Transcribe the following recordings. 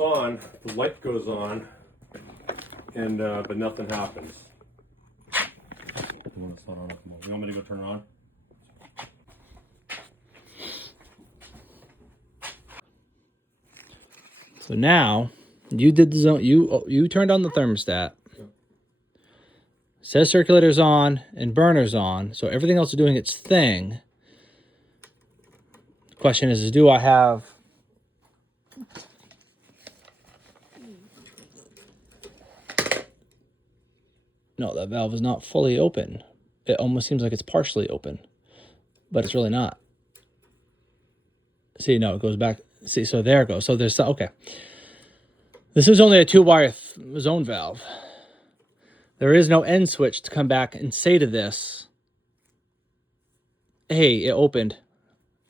on, the light goes on, and but nothing happens. You want me to go turn it on? So now you did the zone. You turned on the thermostat. Yep. Says circulator's on and burner's on, so everything else is doing its thing. The question is do I have No, that valve is not fully open. It almost seems like it's partially open, but it's really not. See, no, it goes back. See, so there it goes. So there's, okay. This is only a 2-wire zone valve. There is no end switch to come back and say to this, hey, it opened,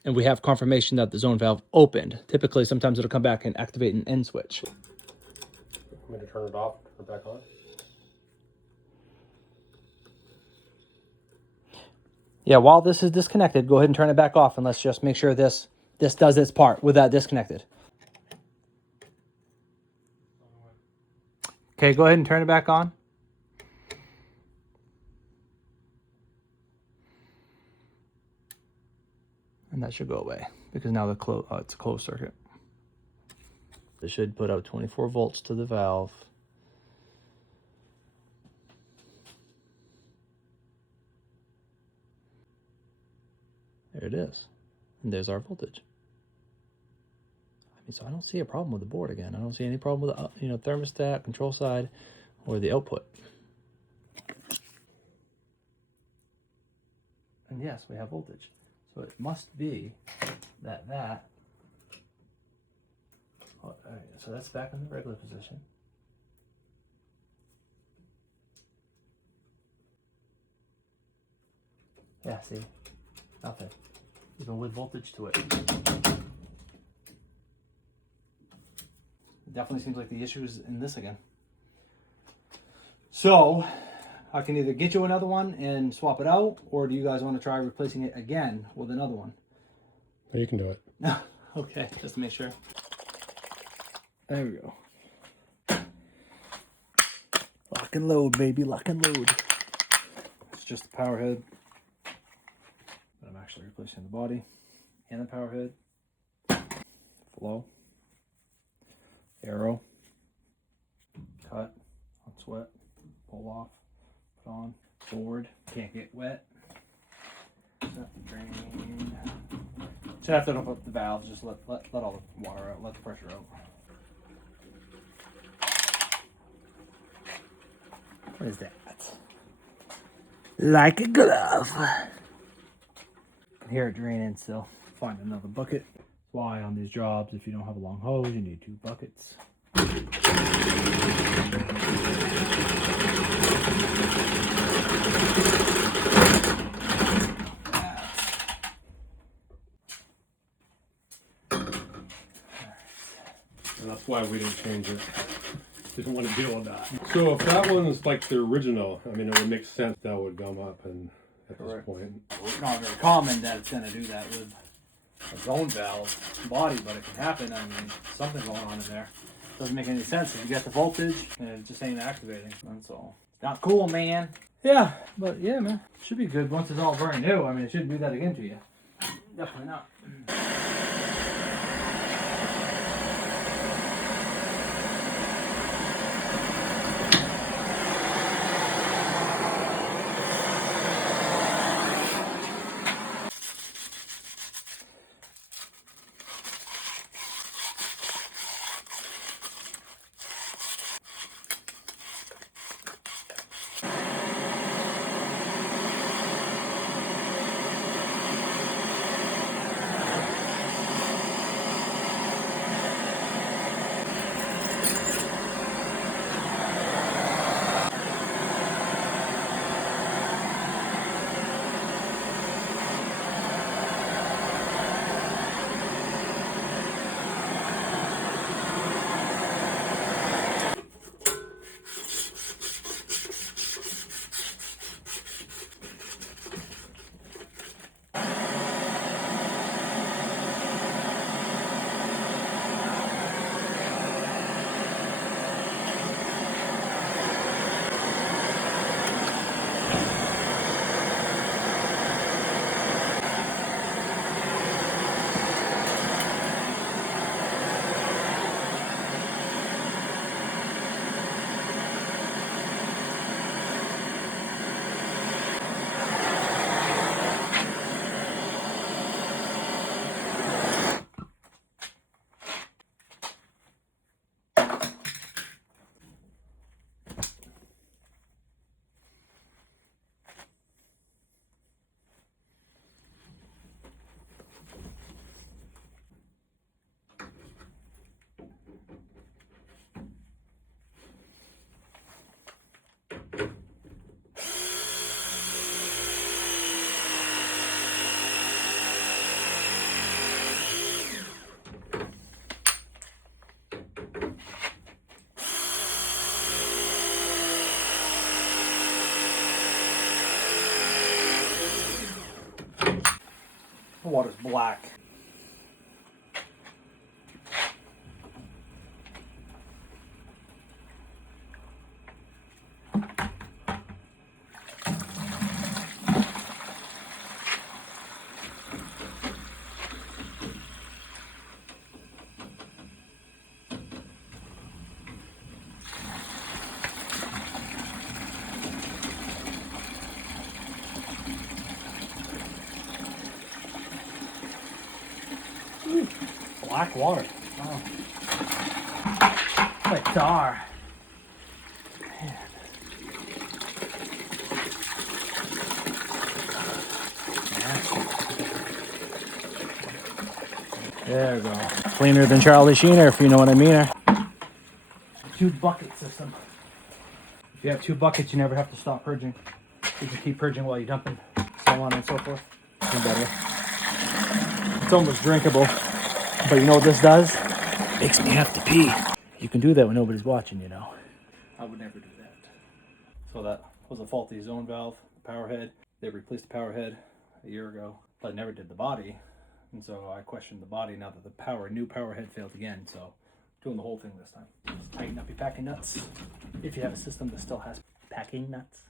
and we have confirmation that the zone valve opened. Typically, sometimes it'll come back and activate an end switch. Want me to turn it off, turn it back on? Yeah, while this is disconnected, go ahead and turn it back off, and let's just make sure this does its part with that disconnected. Okay, go ahead and turn it back on. And that should go away because now it's a closed circuit. It should put out 24 volts to the valve. There it is. And there's our voltage. I mean, so I don't see a problem with the board again. I don't see any problem with the thermostat, control side, or the output. And yes, we have voltage. So it must be that. Oh, all right, so that's back in the regular position. Yeah, see, nothing. Even with voltage to it. It definitely seems like the issue is in this again. So I can either get you another one and swap it out, or do you guys want to try replacing it again with another one? You can do it. Okay, just to make sure. There we go. Lock and load, baby, lock and load. It's just the power head. But I'm actually replacing the body and the power head. Flow. Arrow. Cut. Unsweat. Pull off. Put on. Forward. Can't get wet. Just have to drain. Just have to open up the valves. Just let all the water out. Let the pressure out. What is that? Like a glove. I can hear it draining still. Find another bucket. That's why on these jobs, if you don't have a long hose, you need 2 buckets. And that's why we didn't change it. Didn't want to deal with that. So if that one is like the original, I mean, it would make sense that would gum up and at this point. It's not very common that it's going to do that with a zone valve body, but it can happen. I mean, something's going on in there. Doesn't make any sense if you get the voltage and it just ain't activating. That's all. Not cool, man. Yeah, but yeah, man. Should be good once it's all brand new. I mean, it shouldn't do that again to you. Definitely not. The water's black. Black water. Oh. Like tar. Man. There we go. Cleaner than Charlie Sheener, if you know what I mean. 2 bucket system. If you have 2 buckets, you never have to stop purging. You can keep purging while you're dumping, so on and so forth. Even better. It's almost drinkable. But you know what this does? Makes me have to pee. You can do that when nobody's watching, you know. I would never do that. So that was a faulty zone valve, power head. They replaced the power head a year ago, but never did the body. And so I questioned the body now that the new power head failed again. So doing the whole thing this time. Just tighten up your packing nuts. If you have a system that still has packing nuts.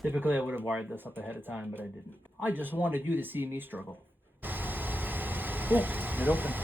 Typically I would have wired this up ahead of time, but I didn't. I just wanted you to see me struggle. Cool, it opened.